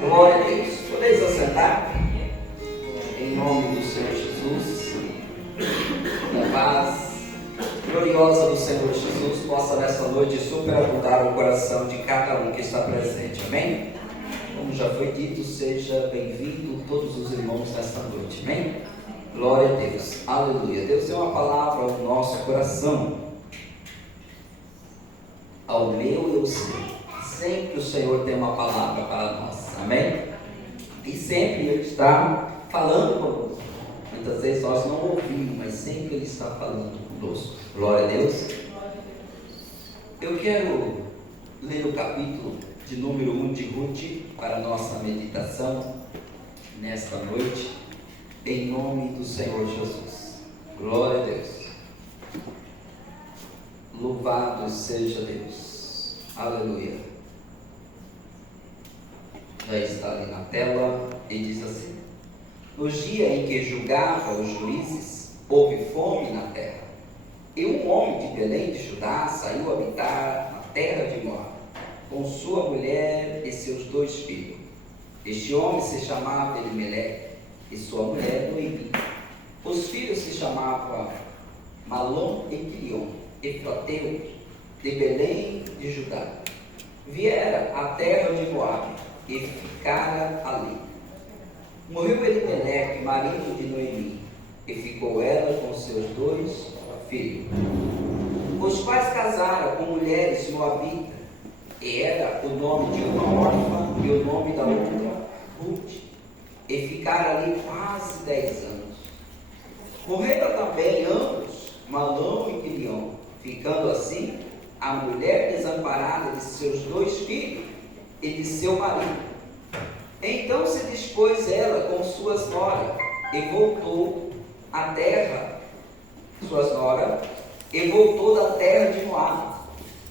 Glória a Deus. Podeis assentar? Em nome do Senhor Jesus, que a paz gloriosa do Senhor Jesus possa nessa noite superabundar o coração de cada um que está presente. Amém? Como já foi dito, seja bem-vindo todos os irmãos nesta noite. Amém? Glória a Deus. Aleluia. Deus deu uma palavra ao nosso coração. Ao meu eu sei. Sempre o Senhor tem uma palavra para nós. Amém? E sempre Ele está falando conosco. Muitas vezes nós não ouvimos, mas sempre Ele está falando conosco. Glória a Deus. Eu quero ler o capítulo de número 1 de Ruth para a nossa meditação nesta noite, em nome do Senhor Jesus. Glória a Deus. Louvado seja Deus. Aleluia. Já está ali na tela e diz assim: no dia em que julgava os juízes, houve fome na terra, e um homem de Belém de Judá saiu habitar na terra de Moab, com sua mulher e seus 2 filhos. Este homem se chamava Elimeleque, e sua mulher Noemi. Os filhos se chamavam Malom e Quilion, efrateus, de Belém de Judá. Viera à terra de Moab e ficara ali. Morreu Elimeleque, marido de Noemi, e ficou ela com seus 2 filhos, os quais casaram com mulheres moabitas, e era o nome de uma órfã e o nome da outra Ruth, e ficaram ali quase 10 anos. Morreram também ambos, Malom e Quilion, ficando assim a mulher desamparada de seus 2 filhos e de seu marido. Então se dispôs ela com suas noras e voltou à terra, e voltou da terra de Moab,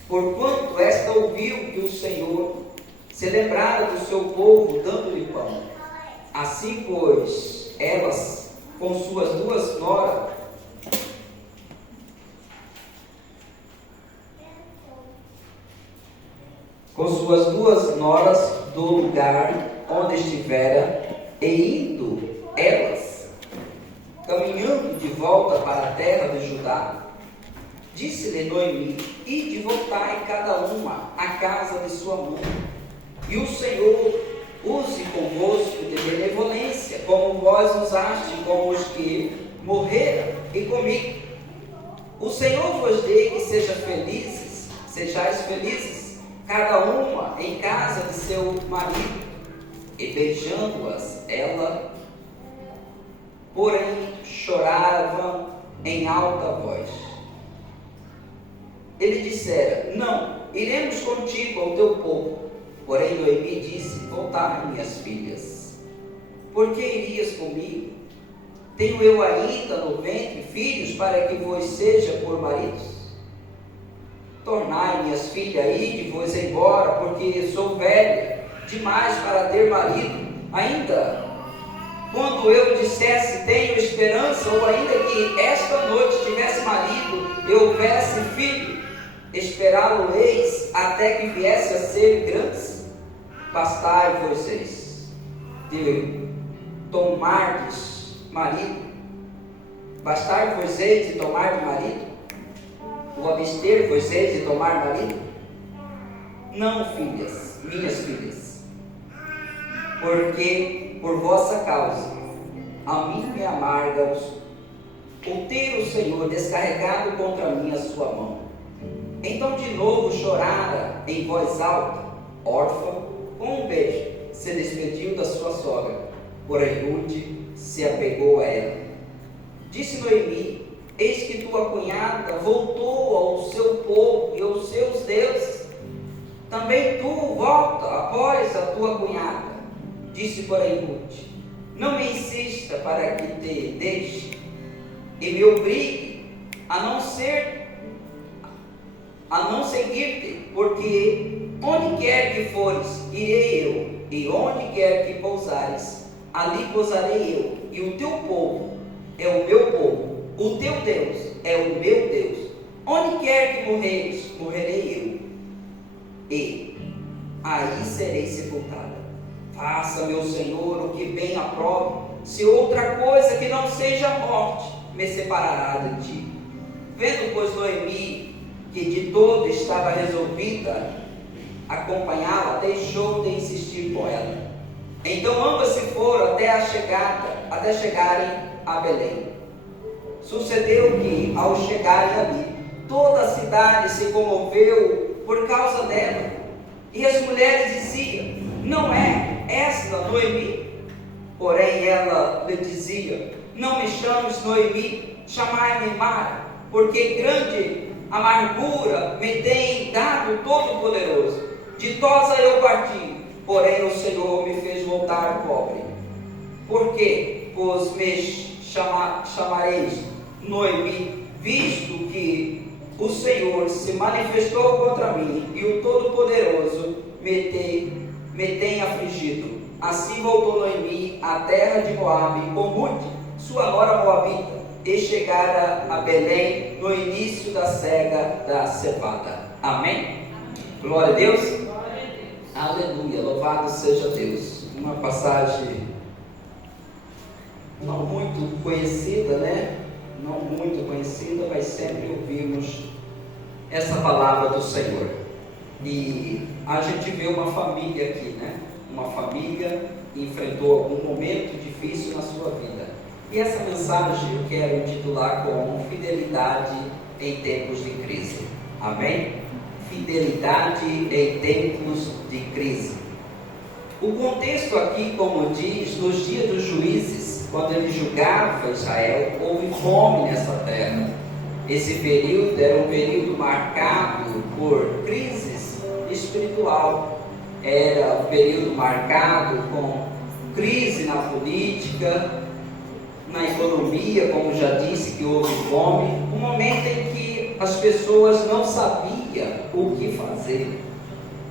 porquanto esta ouviu que o Senhor se lembrara do seu povo, dando-lhe pão. Assim, pois, elas com suas 2 noras do lugar onde estivera, e indo elas, caminhando de volta para a terra de Judá, disse-lhe Noemi: ide, voltai cada uma à casa de sua mãe, e o Senhor use convosco de benevolência, como vós usaste com os que morreram e comigo. O Senhor vos dê que sejais felizes, cada uma em casa de seu marido. E beijando-as, ela, porém, chorava em alta voz. Ele dissera: não, iremos contigo ao teu povo. Porém Noemi disse: voltai, minhas filhas, por que irias comigo? Tenho eu ainda no ventre filhos para que vos seja por maridos? Tornai, minhas filhas, ide-vos embora, porque sou velha demais para ter marido. Ainda quando eu dissesse tenho esperança, ou ainda que esta noite tivesse marido e houvesse filho, esperá-lo-eis até que viesse a ser grandes? Bastai-vos de tomardes marido? Bastai-vos-eis de tomar marido? Ou abster-vos-eis de tomar marido? Não, filhas, minhas filhas, porque por vossa causa a mim me amarga o ter o Senhor descarregado contra mim a sua mão. Então de novo chorara em voz alta, órfã, com um beijo, se despediu da sua sogra. Porém Ruth se apegou a ela. Disse Noemi: eis que tua cunhada voltou ao seu povo e aos seus deuses. Também tu volta após a tua cunhada. Disse, porém, Ruth: não me insista para que te deixe e me obrigue a não seguir-te, porque onde quer que fores, irei eu, e onde quer que pousares, ali pousarei eu, e o teu povo é o meu povo, o teu Deus é o meu Deus. Onde quer que morreres, morrerei eu, e aí serei sepultada. Faça, meu Senhor, o que bem aprove, se outra coisa que não seja a morte me separará de ti. Vendo, pois, Noemi, que de todo estava resolvida acompanhá-la, deixou de insistir com ela. Então ambas se foram até chegarem a Belém. Sucedeu que, ao chegarem ali, toda a cidade se comoveu por causa dela. E as mulheres diziam: não é esta Noemi? Porém ela lhe dizia: não me chames Noemi, chamai-me Mara, porque grande amargura me tem dado Todo-Poderoso. Ditosa eu parti, porém o Senhor me fez voltar pobre. Por quê? Pois me chamareis Noemi, visto que o Senhor se manifestou contra mim e o Todo-Poderoso me tem afligido. Assim voltou Noemi à terra de Moabe com Ruth, sua nora moabita, e chegara a Belém no início da cega da cevada. Amém? Glória a Deus. Glória a Deus. Aleluia, louvado seja Deus. Uma passagem não muito conhecida, né? Não muito conhecida, mas sempre ouvimos essa palavra do Senhor. E a gente vê uma família aqui, né? Uma família que enfrentou algum momento difícil na sua vida. E essa mensagem eu quero intitular como Fidelidade em Tempos de Crise. Amém? Fidelidade em tempos de crise. O contexto aqui, como diz, nos dias dos juízes, quando ele julgava Israel, houve fome nessa terra. Esse período era um período marcado por crises espiritual. Era um período marcado com crise na política, na economia, como já disse, que houve fome. Um momento em que as pessoas não sabiam o que fazer.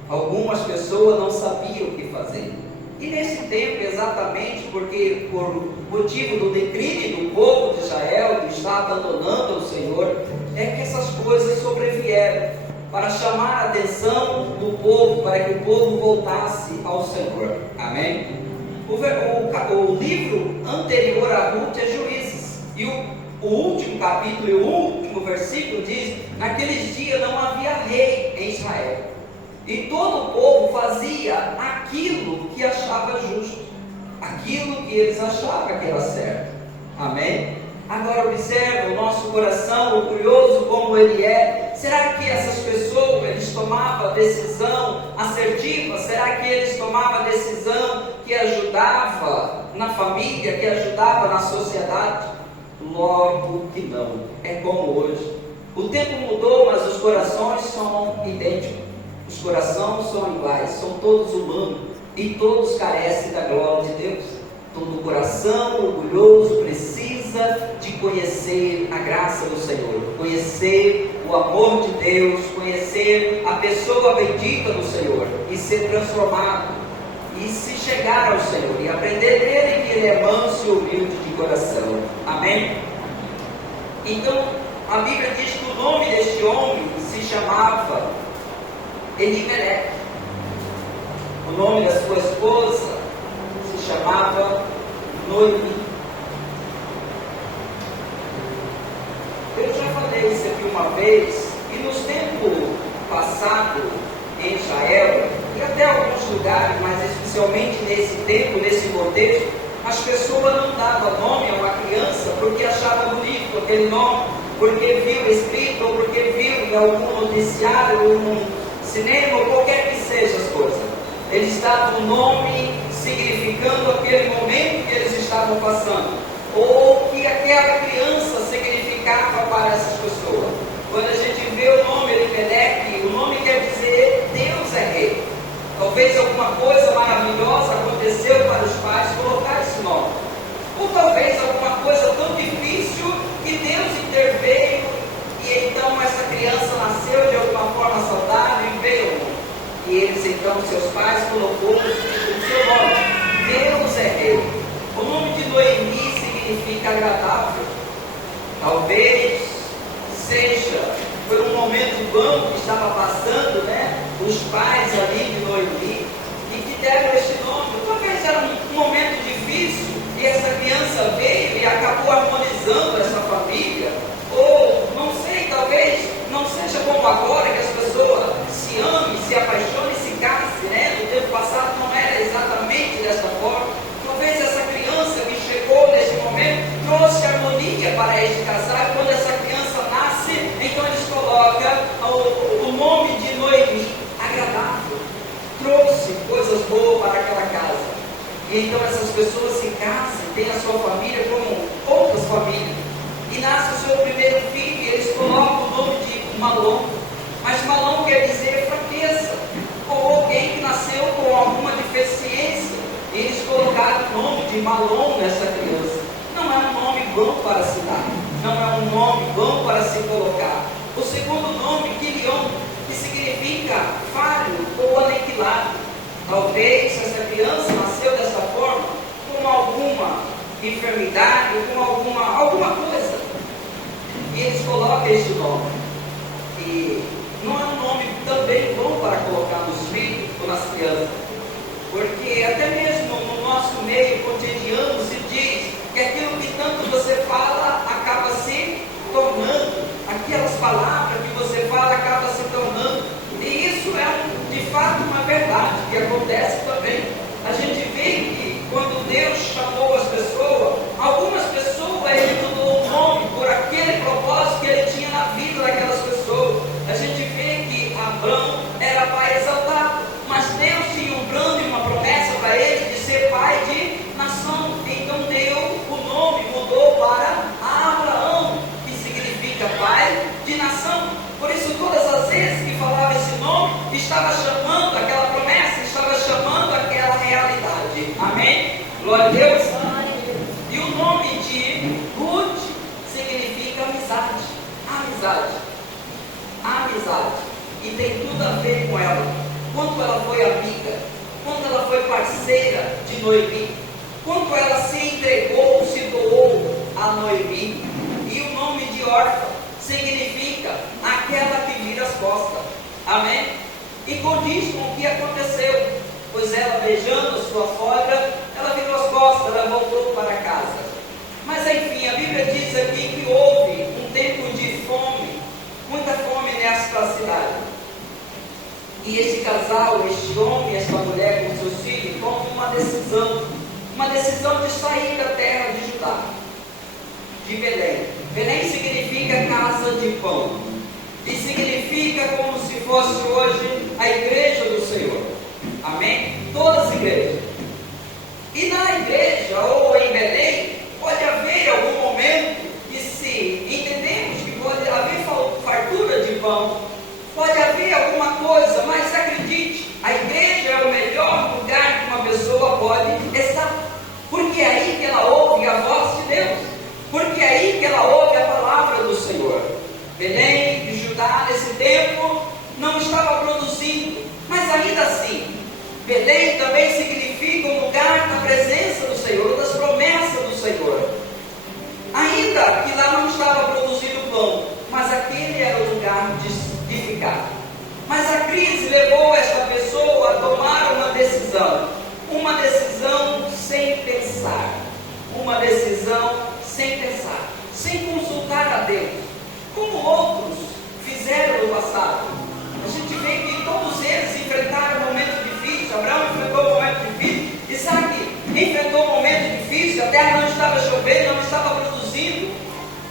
Algumas pessoas não sabiam o que fazer. E nesse tempo, exatamente porque por motivo do declínio do povo de Israel, que está abandonando o Senhor, é que essas coisas sobrevieram, para chamar a atenção do povo, para que o povo voltasse ao Senhor. Amém? O livro anterior a Ruth é Juízes, e o último capítulo e o último versículo diz: naqueles dias não havia rei em Israel, e todo o povo fazia aquilo que achava justo, aquilo que eles achavam que era certo. Amém? Agora observe o nosso coração, o curioso como ele é. Será que essas pessoas, eles tomavam decisão assertiva? Será que eles tomavam decisão que ajudava na família, que ajudava na sociedade? Logo que não. É como hoje. O tempo mudou, mas os corações são idênticos. Os corações são iguais, são todos humanos e todos carecem da glória de Deus. Todo coração orgulhoso precisa de conhecer a graça do Senhor, conhecer o amor de Deus, conhecer a pessoa bendita do Senhor e ser transformado e se chegar ao Senhor e aprender dele que ele é manso e humilde de coração. Amém? Então a Bíblia diz que o nome deste homem se chamava Elimelec. O nome da sua esposa se chamava Noemi. Eu já falei isso aqui uma vez, e nos tempos passados em Israel, e até alguns lugares, mas especialmente nesse tempo, nesse contexto, as pessoas não davam nome a uma criança porque achavam bonito aquele nome, porque viu escrito, ou porque viu em algum noticiário, ou num cinema, ou qualquer que seja as coisas. Eles davam um nome significando aquele momento que eles estavam passando, ou que aquela criança significava para essas pessoas. Quando a gente vê o nome Elimelec, o nome quer dizer Deus é rei. Talvez alguma coisa maravilhosa aconteceu para os pais colocar esse nome, ou talvez alguma coisa tão difícil que Deus interveio e então essa criança nasceu de alguma forma saudável e veio ao mundo. E eles então, seus pais, colocou o seu nome. Deus é rei. O nome de Noemi significa agradável. Talvez foi um momento bom que estava passando, né? Os pais ali de Noemi, e que deram este nome. E então essas pessoas se casam, têm a sua família como outras famílias. E nasce o seu primeiro filho, e eles colocam o nome de Malom. Mas Malom quer dizer fraqueza, ou alguém que nasceu com alguma deficiência. E eles colocaram o nome de Malom nessa criança. Não é um nome bom para se dar, não é um nome bom para se colocar. O segundo nome, Quilion, que significa falho ou aniquilado. Talvez essa criança nasceu dessa forma, com alguma enfermidade, com alguma coisa. E eles colocam este nome. E não é um nome também bom para colocar nos filhos ou nas crianças. Porque até mesmo no nosso meio cotidiano se diz que aquilo que tanto você fala acaba se tornando, aquelas palavras que você fala acaba se tornando. E isso é de fato uma verdade que acontece também. A gente vê que quando Deus chamou as pessoas, algumas pessoas ele mudou o nome por aquele propósito que ele tinha na vida daquelas pessoas. A gente vê que Abraão era pai exaltado, mas Deus tinha um plano e uma promessa para ele de ser pai de nação. Então Deus, o nome mudou para Abraão, que significa pai de nação. Por isso todas as vezes que falava esse nome, estava chamando aquela promessa, estava chamando aquela realidade. Amém? Glória a Deus. E o nome de Ruth significa amizade. Amizade. Amizade. E tem tudo a ver com ela. Quanto ela foi amiga, quanto ela foi parceira de Noemi, quanto ela se entregou, se doou a Noemi. E o nome de Orfa significa aquela que vira as costas. Amém? E condiz com o que aconteceu, pois ela, beijando a sua sogra, ela virou as costas, ela voltou para casa. Mas enfim, a Bíblia diz aqui que houve um tempo de fome, muita fome nesta cidade. E este casal, este homem, esta mulher com seus filhos, tomam uma decisão de sair da terra de Judá, de Belém. Belém significa casa de pão, e significa como se fosse hoje a igreja do Senhor. Amém? Todas as igrejas. E na igreja, ou em Belém, pode haver algum momento que se entendemos que pode haver fartura de pão, pode haver alguma coisa, mas acredite, a igreja é o melhor lugar que uma pessoa pode estar, porque é aí que ela ouve a voz de Deus, porque é aí que ela ouve a palavra do Senhor. Belém de Judá nesse tempo não estava produzindo, mas ainda assim, Belém também significa um lugar da presença do Senhor, das promessas do Senhor. Ainda que lá não estava produzindo pão, mas aquele era o lugar de ficar. Mas a crise levou esta pessoa a tomar uma decisão sem pensar, sem consultar a Deus, como outros fizeram no passado. A gente vê que todos eles enfrentaram momentos difíceis. Abraão enfrentou um momento difícil, Isaac enfrentou um momento difícil, a terra não estava chovendo, não estava produzindo,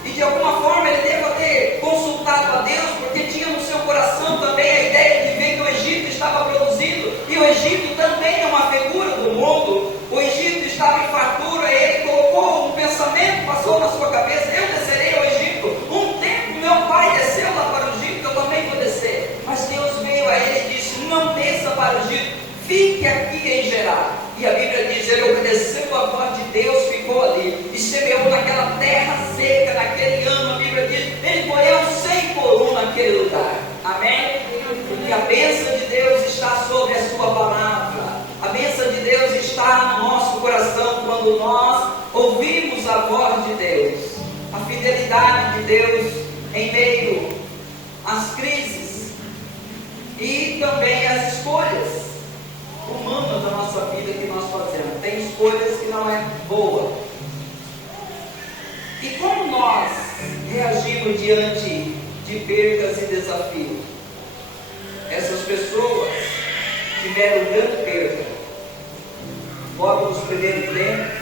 e de alguma forma ele deve ter consultado a Deus, porque tinha no seu coração também a ideia de ver que o Egito estava produzindo, e o Egito também é uma figura do mundo. O Egito estava em fartura, e ele colocou um pensamento, passou na sua cabeça: eu descerei ao Egito. Um tempo meu pai desceu lá para o Egito, eu também vou descer. Mas Deus veio a ele e disse: não desça para o Egito, fique aqui em Gerar. E a Bíblia diz: ele obedeceu a voz de Deus, ficou ali, e semeou naquela terra seca, naquele ano. A Bíblia diz: ele colheu 100 por 1 naquele lugar. Amém? Porque a bênção de Deus está sobre a sua palavra. A bênção de Deus está no nosso coração quando nós ouvimos a voz de Deus. A fidelidade de Deus em meio às crises e também às escolhas humanas da nossa vida que nós fazemos. Tem escolhas que não é boa. E como nós reagimos diante de perdas e desafios? Essas pessoas tiveram grande perda. Logo nos primeiros tempos,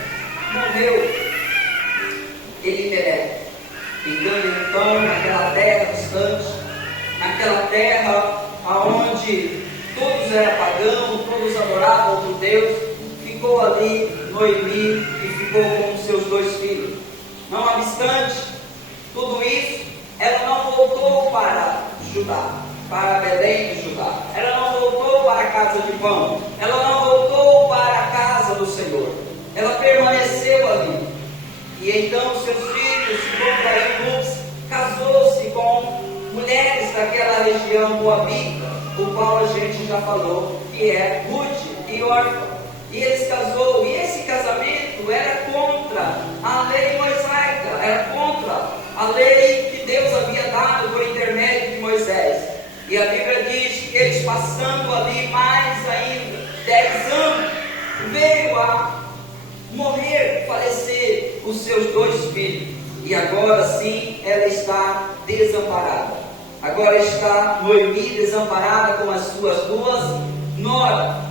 morreu Elimelec, ficando então naquela terra distante, naquela terra onde todos eram pagãos, todos adoravam outro Deus, ficou ali Noemi e ficou com os seus 2 filhos. Não obstante tudo isso, ela não voltou para Judá, para Belém de Judá. Ela não voltou para a casa de pão. Ela não voltou para a casa do Senhor. Ela permaneceu ali. E então seus filhos, segundo aí Luz, casou-se com mulheres daquela região moabita, o qual a gente já falou, que é Ruth e Orfa. E eles casou, e esse casamento era contra a lei mosaica, era contra a lei que Deus havia dado por intermédio de Moisés. E a Bíblia diz que eles, passando ali mais ainda 10 anos, veio a morrer, falecer os seus 2 filhos. E agora sim ela está desamparada. Agora está Noemi desamparada com as suas 2 noras.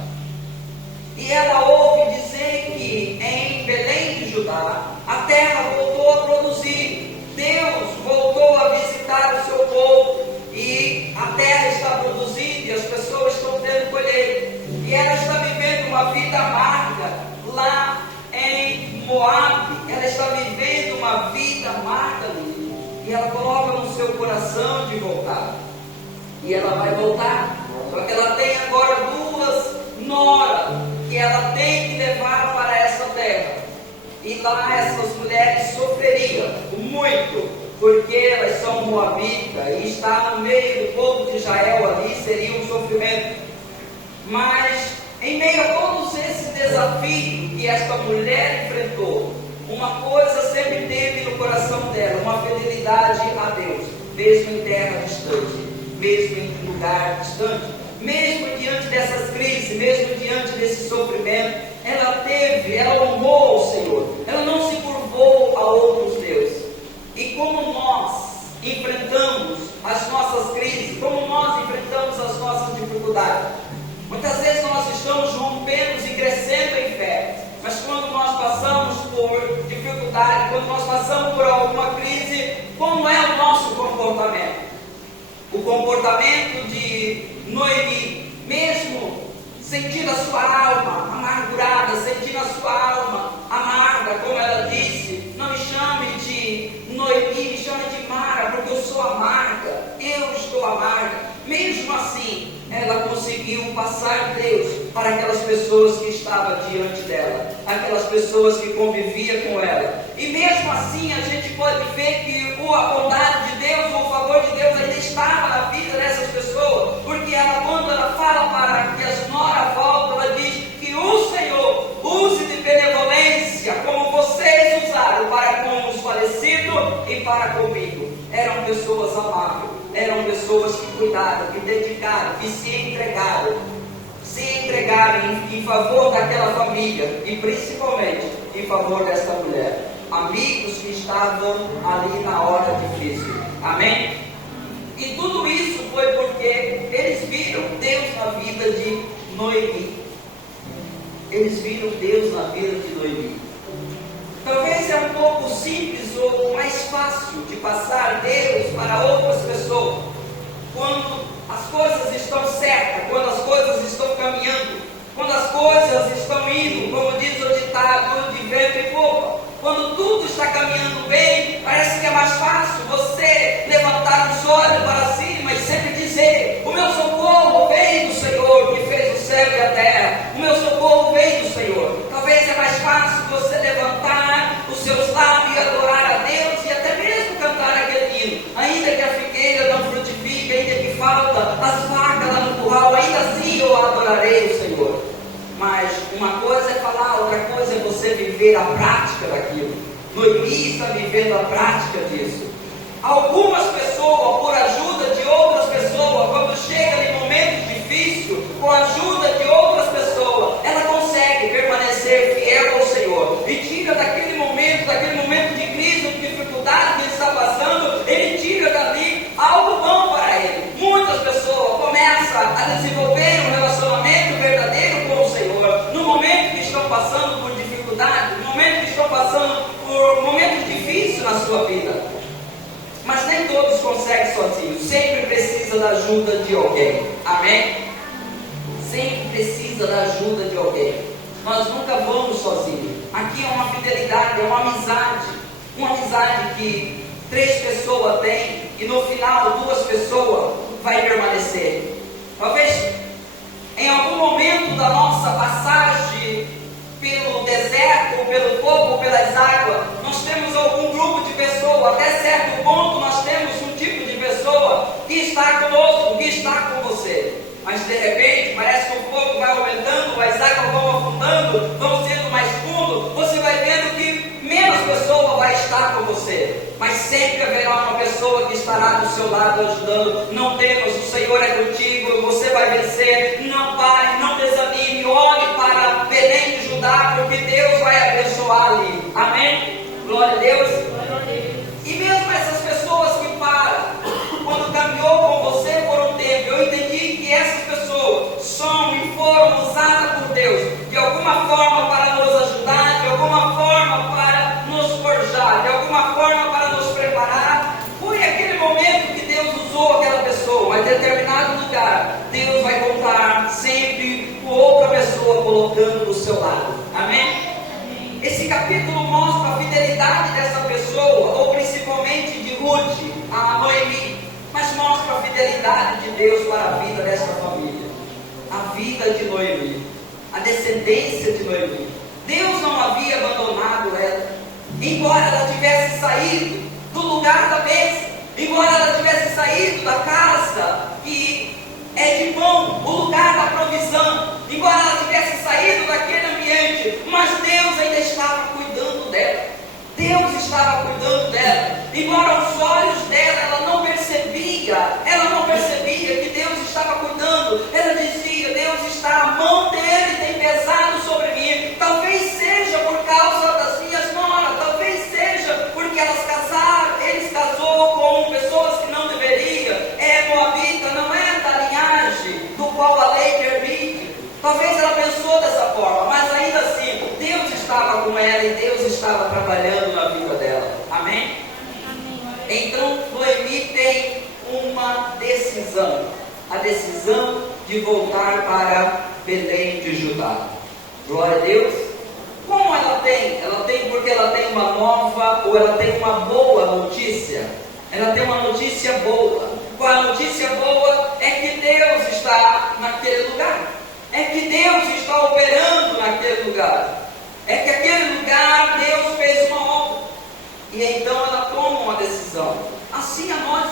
E ela ouve dizer que em Belém de Judá a terra voltou a produzir. Deus voltou a visitar o seu povo. E a terra está produzindo e as pessoas estão tendo colheita. E ela está vivendo uma vida amarga lá em Moabe. Ela está vivendo uma vida amarga ali. E ela coloca no seu coração de voltar. E ela vai voltar. Só que ela tem agora 2 noras que ela tem que levar para essa terra. E lá essas mulheres sofreriam muito, porque elas são moabitas e estar no meio do povo de Israel ali seria um sofrimento. Mas em meio a todos esses desafios que esta mulher enfrentou, uma coisa sempre teve no coração dela, uma fidelidade a Deus, mesmo em terra distante, mesmo em lugar distante. Mesmo diante dessas crises, mesmo diante desse sofrimento, ela honrou ao Senhor, ela não se curvou a outros deuses. E como nós enfrentamos as nossas crises, como nós enfrentamos as nossas dificuldades, muitas vezes nós estamos rompendo e crescendo em fé, mas quando nós passamos por dificuldade, quando nós passamos por alguma crise, como é o nosso comportamento? O comportamento de Noemi, mesmo sentindo a sua alma amargurada, sentindo a sua alma amarga, como ela disse, não me chame de Noemi, me chame de Mara, porque eu sou amarga, eu estou amarga. Mesmo assim, ela conseguiu passar Deus para aquelas pessoas que estavam diante dela, aquelas pessoas que conviviam com ela. E mesmo assim, a gente pode ver que a bondade de Deus, o favor de Deus ainda estava na vida dessas pessoas, porque ela, quando ela fala para que as noras voltem, ela diz que o Senhor use de benevolência, como vocês usaram para com os falecidos e para comigo. Eram pessoas amáveis, eram pessoas que cuidaram, que dedicaram, que se entregaram em favor daquela família e principalmente em favor dessa mulher. Amigos que estavam ali na hora difícil. Amém? E tudo isso foi porque eles viram Deus na vida de Noemi. Eles viram Deus na vida de Noemi. Talvez é um pouco simples ou mais fácil de passar Deus para outras pessoas quando as coisas estão certas, quando as coisas estão caminhando, quando as coisas estão indo, como diz o ditado, de vento e popa. Quando tudo está caminhando bem, parece que é mais fácil você levantar os olhos para cima e sempre dizer: o meu socorro vem do Senhor, que fez o céu e a terra. O meu socorro vem do Senhor. Talvez é mais fácil você levantar os seus lábios e adorar a Deus e até mesmo cantar aquele hino. Ainda que a figueira não frutifique, ainda que falta as vacas lá no curral, ainda assim eu adorarei o Senhor. Mas uma coisa é falar, outra coisa é você viver a prática daquilo. Noemi está vivendo a prática disso. Algumas pessoas, por ajuda de outras pessoas, quando chega em momentos difíceis, com a ajuda de outras pessoas, ela consegue permanecer fiel ao Senhor. E tira daquele momento de crise, de dificuldade que ele está passando, ele tira dali algo bom para ele. Muitas pessoas começam a desenvolver um relacionamento verdadeiro com o Senhor, no momento que estão passando por dificuldade, no momento que estão passando por momentos difíceis na sua vida. Mas nem todos conseguem sozinhos, sempre precisa da ajuda de alguém. Amém? Sempre precisa da ajuda de alguém. nós nunca vamos sozinhos. Aqui é uma fidelidade, é uma amizade que 3 pessoas têm e no final 2 pessoas vai permanecer. Talvez em algum momento da nossa passagem pelo deserto, pelo fogo, pelas águas, nós temos algum grupo de pessoas, até certo ponto nós temos um tipo de pessoa que está conosco, que está com você. Mas de repente, parece que o fogo vai aumentando, as águas vão afundando, vão sendo mais fundo, você vai vendo que menos pessoa vai estar com você. Mas sempre haverá uma pessoa que estará do seu lado ajudando. Não temas, o Senhor é contigo, você vai vencer. Não pare, não desanime, olhe para Belém de Judá, porque Deus vai abençoar ali. Amém? Glória a Deus. E mesmo essas pessoas que param, quando caminhou com você por um tempo, eu entendi que essas pessoas são e foram usadas por Deus, de alguma forma para nos ajudar, de alguma forma para nos forjar, de alguma forma para nos preparar. Foi aquele momento que Deus usou aquela pessoa, mas em determinado lugar, Deus vai contar sempre com outra pessoa colocando do seu lado. Amém? Esse capítulo mostra a fidelidade dessa pessoa, ou principalmente de Ruth, a Noemi, mas mostra a fidelidade de Deus para a vida dessa família, a vida de Noemi, a descendência de Noemi. Deus não havia abandonado ela, embora ela tivesse saído do lugar da bênção, embora ela tivesse saído da casa que é de pão, o lugar da provisão, embora ela tivesse saído daquele ambiente, mas Deus ainda estava cuidando dela. Deus estava cuidando dela, embora aos olhos dela ela não percebia que Deus estava cuidando. Ela dizia: Deus está, a mão dele tem pesado sobre mim. Talvez seja por causa das minhas noras, talvez seja porque eles casou com pessoas que não deveriam, é moabita, não é da linhagem do qual a lei permite. Talvez ela pensou dessa forma, mas ainda assim, Deus estava com ela e Deus estava trabalhando na vida dela. Amém? Então, Noemi tem uma decisão, a decisão de voltar para Belém de Judá. Glória a Deus. Como ela tem? Ela tem porque ela tem uma nova, ou ela tem uma boa notícia. Ela tem uma notícia boa. Qual a notícia boa? É que Deus está naquele lugar. É que Deus está operando naquele lugar. É que aquele lugar Deus fez uma obra. E então ela toma uma decisão. Assim a nós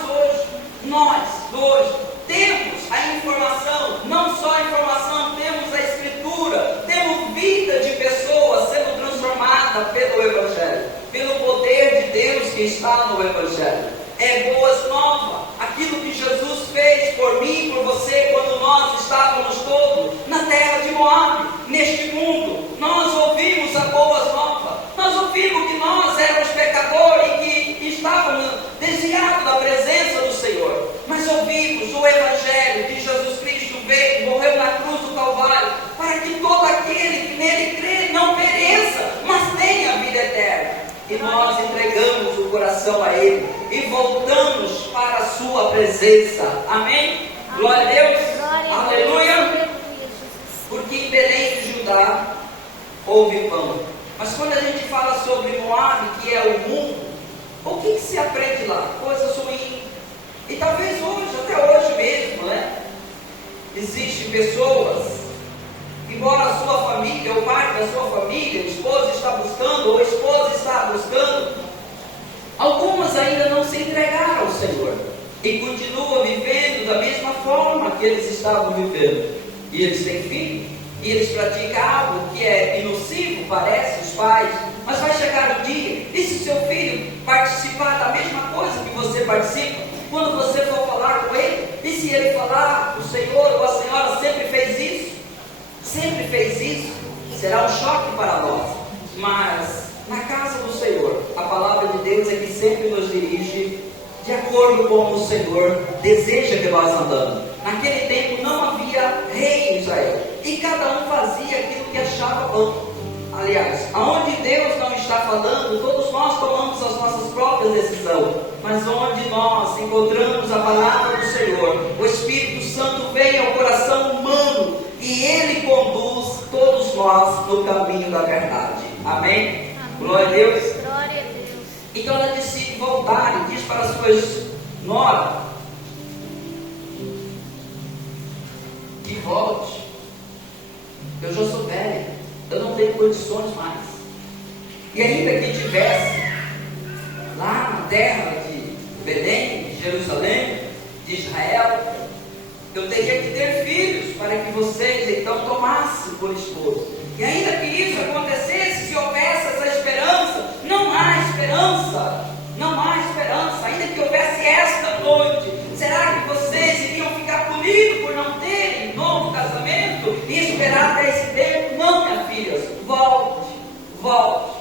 hoje temos a informação, não só a informação, temos a escritura, temos vida de pessoas sendo transformadas pelo Evangelho, pelo poder de Deus que está no Evangelho. É boas novas, aquilo que Jesus fez por mim e por você quando nós estávamos todos na terra de Moabe, neste mundo. Nós ouvimos a boas novas, nós ouvimos que nós éramos pecadores e que estávamos desviados da presença do Senhor, mas ouvimos o Evangelho que Jesus Cristo veio, morreu na cruz do Calvário, para que todo aquele que nele crê não pereça, mas tenha a vida eterna. E nós entregamos o coração a Ele e voltamos para a sua presença. Amém? Glória a Deus. Aleluia. Porque em Belém de Judá houve pão. Mas quando a gente fala sobre Moabe, que é o mundo, o que se aprende lá? Coisas ruins. E talvez hoje, até hoje mesmo, né? Existem pessoas, embora a sua família, o pai da sua família, o esposo está buscando, ou a esposa está buscando, algumas ainda não se entregaram ao Senhor e continuam vivendo da mesma forma que eles estavam vivendo. E eles têm filhos, e eles praticam algo que é nocivo, parece, os pais, mas vai chegar um dia, e se seu filho participar da mesma coisa que você participa, quando você for falar com ele, e se ele falar, o Senhor ou a senhora sempre fez isso, será um choque para nós. Mas na casa do Senhor, a palavra de Deus é que sempre nos dirige de acordo com o Senhor deseja que nós andamos. Naquele tempo não havia rei em Israel, e cada um fazia aquilo que achava bom. Aliás, aonde Deus não está falando, todos nós tomamos as nossas próprias decisões, mas onde nós encontramos a palavra do Senhor, o Espírito Santo vem ao coração humano e Ele conduz todos nós no caminho da verdade. Amém? Amém. Glória a Deus. Glória a Deus. Então ela decide voltar e diz para as suas noras que volte. Eu já sou velha, eu não tenho condições mais. E ainda que tivesse lá na terra de Belém, de Jerusalém, de Israel, eu teria que ter filhos para que vocês então tomassem por esposo. E ainda que isso acontecesse, se houvesse essa esperança, não há esperança, não há esperança. Ainda que houvesse esta noite, será que vocês iriam ficar punidos por não terem novo casamento e esperar até esse tempo? Não, minha filha, volte, volte.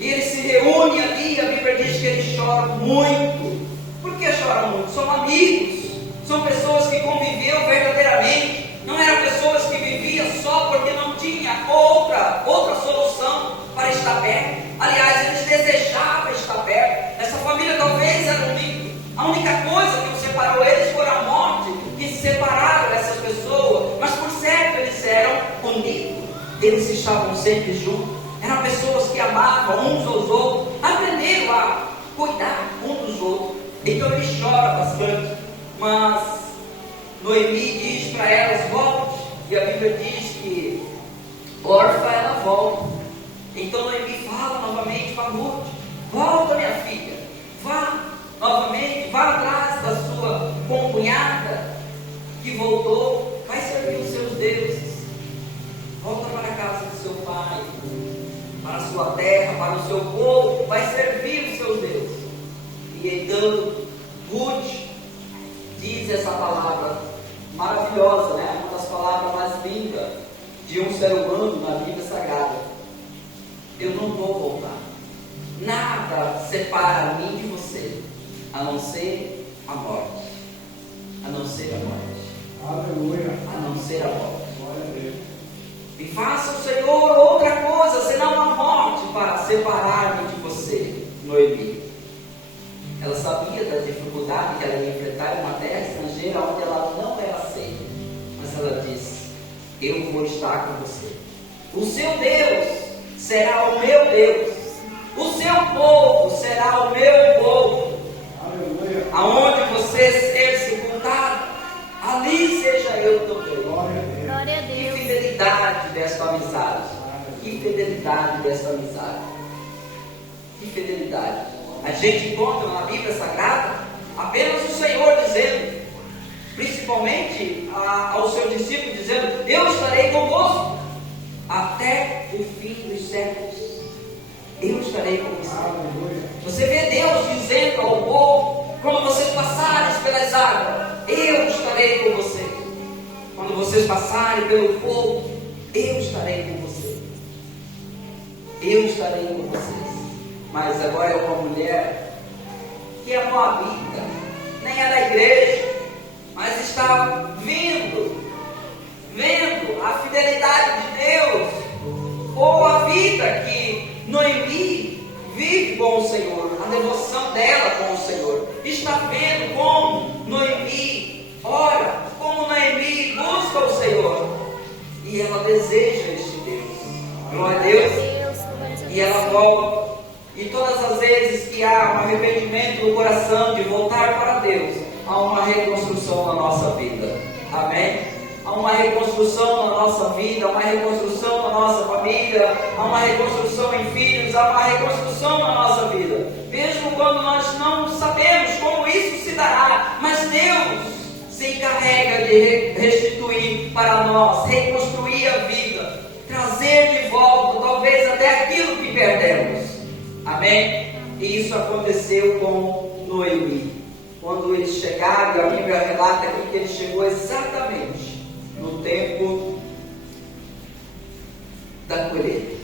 E eles se reúnem ali, a Bíblia diz que eles choram muito. Por que choram muito? São amigos, são pessoas que conviveram verdadeiramente, não eram pessoas que viviam só porque não tinha outra solução para estar perto. Aliás, eles desejavam estar perto. Essa família talvez era unida. A única coisa que os separou eles foi a morte, que separaram essas pessoas, mas por certo eles eram unidos, eles estavam sempre juntos. Eram pessoas que amavam uns aos outros, aprenderam a cuidar uns dos outros. Então ele chora bastante, mas Noemi diz para elas: volte. E a Bíblia diz que órfã ela volta. Então Noemi fala novamente para Ruth: volta, minha filha, vá novamente, vá atrás da sua concunhada que voltou, vai servir os seus deuses, volta para a casa do seu pai, para a sua terra, para o seu povo, vai servir os seus deuses. E então Ruth diz essa palavra maravilhosa, né? Uma das palavras mais lindas de um ser humano na Bíblia Sagrada: eu não vou voltar. Nada separa mim de você, a não ser a morte. A não ser a morte. Aleluia. A não ser a morte. Glória a Deus. E faça o Senhor outra coisa, senão a morte, para separar-me de você. Noemi. Ela sabia da dificuldade que ela ia enfrentar em uma terra estrangeira onde ela não era aceita. Mas ela disse: eu vou estar com você. O seu Deus será o meu Deus. O seu povo será o meu povo. Aleluia. Aonde você ser sepultado, ali seja eu também. Glória a Deus. Que fidelidade desta amizade. Que fidelidade desta amizade. Que fidelidade. A gente encontra na Bíblia Sagrada apenas o Senhor dizendo, principalmente aos seus discípulos, dizendo: eu estarei convosco até o fim dos séculos. Eu estarei com você. Você vê Deus dizendo ao povo: quando vocês passarem pelas águas, eu estarei com vocês. Quando vocês passarem pelo fogo, eu estarei com vocês. Eu estarei com vocês. Mas agora é uma mulher que é moabita, nem é da igreja, mas está vendo a fidelidade de Deus, ou a vida que Noemi vive com o Senhor, a devoção dela com o Senhor. Está vendo como Noemi ora, como Noemi busca o Senhor, e ela deseja este Deus. Glória a Deus. E ela volta. E todas as vezes que há um arrependimento no coração de voltar para Deus, há uma reconstrução na nossa vida. Amém? Há uma reconstrução na nossa vida, há uma reconstrução na nossa família, há uma reconstrução em filhos, há uma reconstrução na nossa vida. Mesmo quando nós não sabemos como isso se dará, mas Deus se encarrega de restituir para nós, reconstruir a vida, trazer de volta, talvez até aquilo que perdemos. Amém? E isso aconteceu com Noemi. Quando eles chegaram, a Bíblia relata aqui que ele chegou exatamente no tempo da colheita.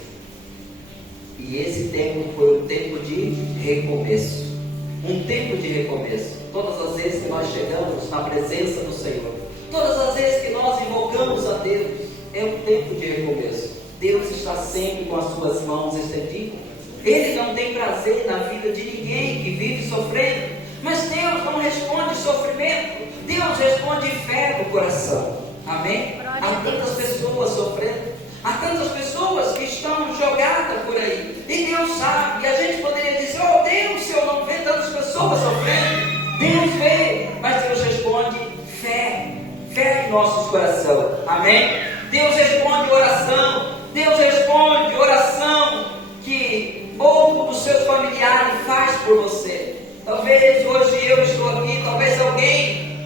E esse tempo foi um tempo de recomeço. Um tempo de recomeço. Todas as vezes que nós chegamos na presença do Senhor, todas as vezes que nós invocamos a Deus, é um tempo de recomeço. Deus está sempre com as suas mãos estendidas. Ele não tem prazer na vida de ninguém que vive sofrendo. Mas Deus não responde sofrimento. Deus responde fé no coração. Amém? Há tantas pessoas sofrendo. Há tantas pessoas que estão jogadas por aí. E Deus sabe. E a gente poderia dizer: oh Deus, se eu não ver tantas pessoas sofrendo. Deus vê. Mas Deus responde: fé. Fé em nossos corações. Amém? Deus responde oração. Deus responde oração que outro dos seus familiares faz por você. Talvez hoje eu estou aqui, talvez alguém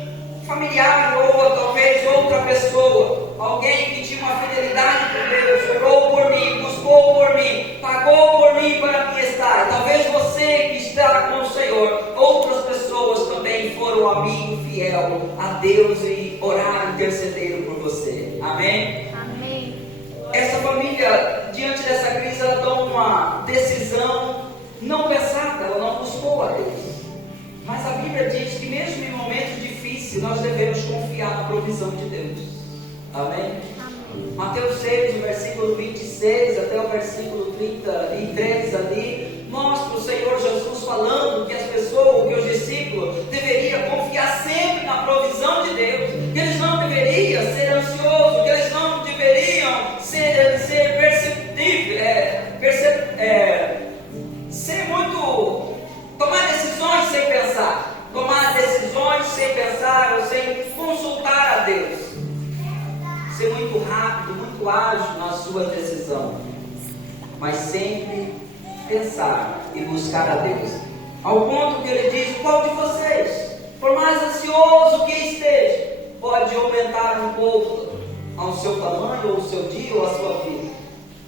familiar ou talvez outra pessoa, alguém que tinha uma fidelidade por Deus, orou por mim, buscou por mim, pagou por mim para me estar. Talvez você que está com o Senhor, outras pessoas também foram amigo fiel a Deus e oraram, intercederam por você. Amém? Amém. Essa família, diante dessa crise, ela toma uma decisão não pensada, ela não buscou a Deus. Mas a Bíblia diz que mesmo em momentos difíceis, nós devemos confiar na provisão de Deus. Amém? Amém. Mateus 6, o versículo 26 até o versículo 33 ali, mostra o Senhor Jesus falando que as pessoas, que os discípulos deveriam confiar sempre na provisão de Deus, que eles não deveriam ser ansiosos, que eles não deveriam ser muito, tomar decisões sem pensar, ou sem consultar a Deus, ser muito rápido, muito ágil na sua decisão, mas sempre pensar e buscar a Deus, ao ponto que ele diz: qual de vocês, por mais ansioso que esteja, pode aumentar um pouco ao seu tamanho, ou o seu dia, ou a sua vida?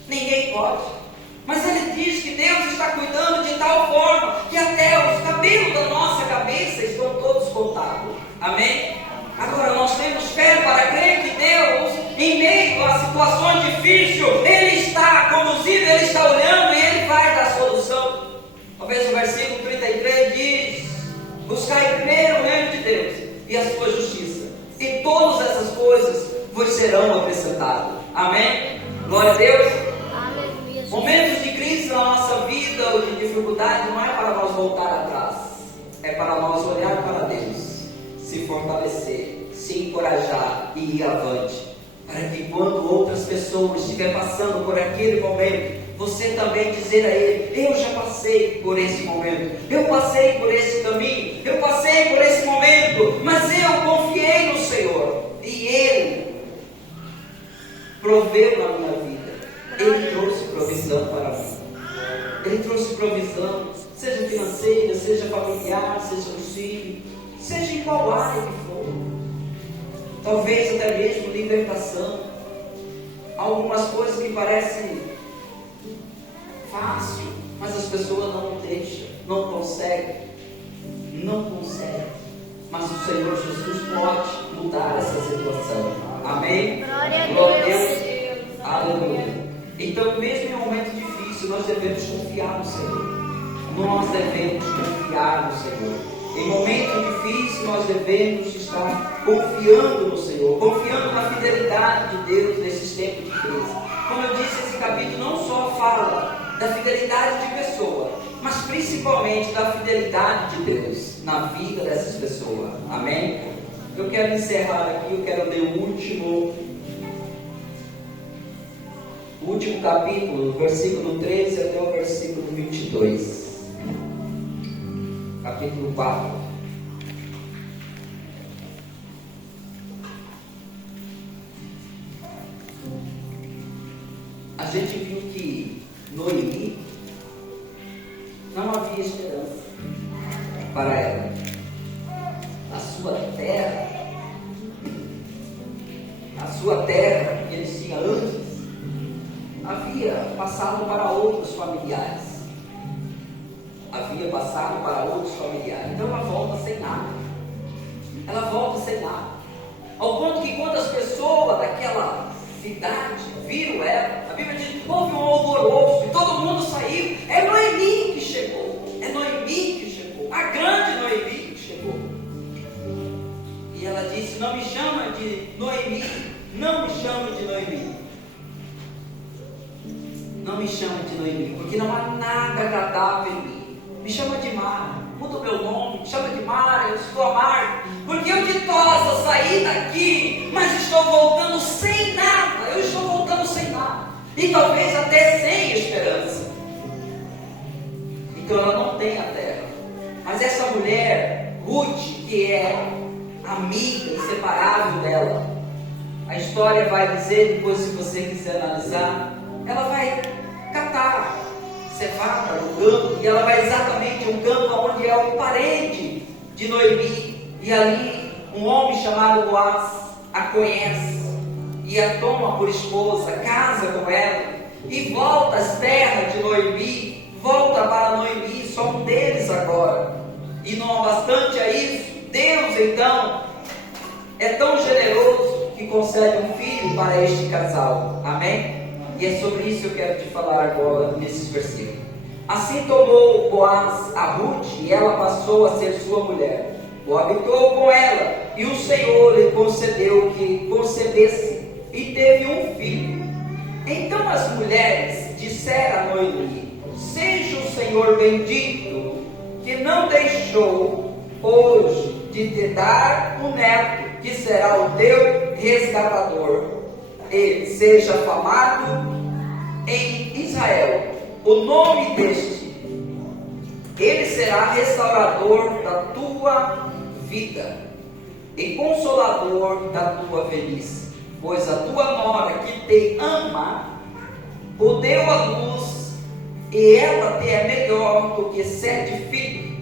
Ninguém pode. Mas ele diz que Deus está cuidando de tal forma que até os cabelos da nossa cabeça estão todos contados. Amém? Agora nós temos fé para crer que Deus, em meio a situações difíceis, Ele está conduzindo, Ele está olhando e Ele vai dar solução. Talvez o versículo 33 diz: buscai primeiro o reino de Deus e a sua justiça, e todas essas coisas vos serão acrescentadas. Amém? Glória a Deus. Aleluia. Momentos de crise na nossa vida ou de dificuldade não é para nós voltar atrás, é para nós olhar para Deus, se fortalecer, se encorajar e ir avante, para que quando outras pessoas estiverem passando por aquele momento, você também dizer a ele: eu já passei por esse momento, eu passei por esse caminho, eu passei por esse momento, mas eu confiei no Senhor e Ele proveu na minha vida. Ele trouxe provisão para mim. Ele trouxe provisão, seja financeira, seja familiar, seja nos filhos, seja em qual área que for. Talvez até mesmo libertação. Algumas coisas que parecem fácil, mas as pessoas não deixam, não conseguem. Mas o Senhor Jesus pode mudar essa situação. Amém? Glória a Deus. Aleluia. Então, mesmo em um momento difícil, nós devemos confiar no Senhor. Nós devemos confiar no Senhor. Em momento difícil, nós devemos estar confiando no Senhor, confiando na fidelidade de Deus nesses tempos de crise. Como eu disse, esse capítulo não só fala da fidelidade de pessoa, mas principalmente da fidelidade de Deus na vida dessas pessoas. Amém? Eu quero encerrar aqui, eu quero ler o último capítulo, versículo 13 até o versículo 22. Capítulo 4. A gente viu que Noemi não havia esperança para ela. A sua terra que eles tinham antes, havia passado para outros familiares. Então ela volta sem nada. Ao ponto que quando as pessoas daquela cidade viram ela, a Bíblia diz: houve um alvoroço e todo mundo saiu. É Noemi que chegou. A grande Noemi que chegou. E ela disse: não me chama de Noemi. Não me chama de Noemi, porque não há nada agradável em mim. Me chama de Mara, muda o meu nome, me chama de Mara, eu estou a Mara, porque eu ditosa saí daqui, mas estou voltando sem nada. e talvez até sem esperança. Então ela não tem a terra. Mas essa mulher, Ruth, que é amiga inseparável dela, a história vai dizer, depois se você quiser analisar, ela vai catar cevada no campo, e ela vai exatamente um campo onde é o parente de Noemi, e ali um homem chamado Boaz a conhece, e a toma por esposa, casa com ela, e volta às terras de Noemi, volta para Noemi, só um deles agora. E não bastante a isso, Deus então é tão generoso que concede um filho para este casal, amém? E é sobre isso que eu quero te falar agora nesses versículos. Assim tomou Boaz a Ruth, e ela passou a ser sua mulher, coabitou com ela, e o Senhor lhe concedeu que concebesse, e teve um filho. Então as mulheres disseram a Noemi: seja o Senhor bendito, que não deixou hoje de te dar um neto, que será o teu resgatador, e seja famado em Israel o nome deste. Ele será restaurador da tua vida e consolador da tua velhice, pois a tua nora que te ama o deu à luz, e ela te é melhor do que 7 filhos.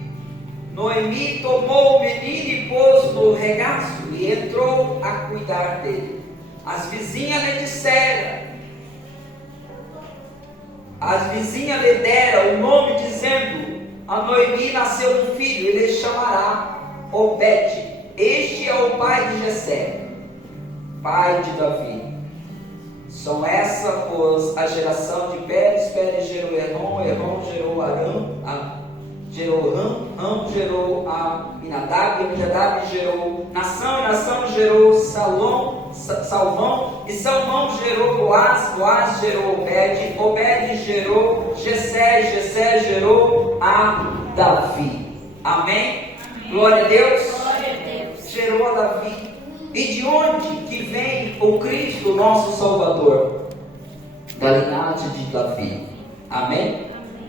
Noemi tomou o menino e pôs no regaço, e entrou a cuidar dele. As vizinhas lhe deram o nome, dizendo: a Noemi nasceu um filho, ele chamará Obed. Este é o pai de Jessé, pai de Davi. São essa, pois, a geração de Pérez. Pérez gerou Herrom, Herrom gerou Arão, Ram gerou Aminadab, Aminadab gerou Nação, e Nação gerou Salmão, e Salmão gerou Boaz, Boaz gerou Obed, Obed gerou Jessé, Jessé gerou a Davi. Amém? Glória a Deus. Glória a Deus. Gerou a Davi. E de onde que vem o Cristo, nosso Salvador? Da linhagem de Davi. Amém?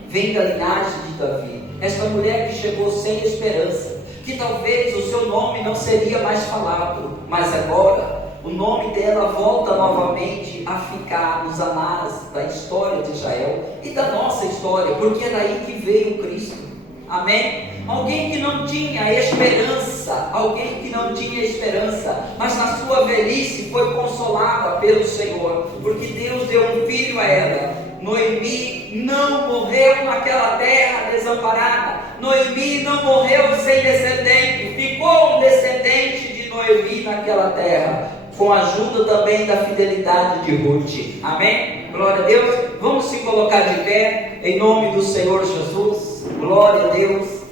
Vem da linhagem de Davi. Esta mulher que chegou sem esperança, que talvez o seu nome não seria mais falado, mas agora o nome dela volta novamente a ficar nos anais da história de Israel e da nossa história, porque é daí que veio o Cristo. Amém? Alguém que não tinha esperança, mas na sua velhice foi consolada pelo Senhor, porque Deus deu um filho a ela. Noemi não morreu naquela terra desamparada. Noemi não morreu sem descendente. Ficou um descendente de Noemi naquela terra, com a ajuda também da fidelidade de Ruth. Amém? Glória a Deus. Vamos se colocar de pé em nome do Senhor Jesus. Glória a Deus.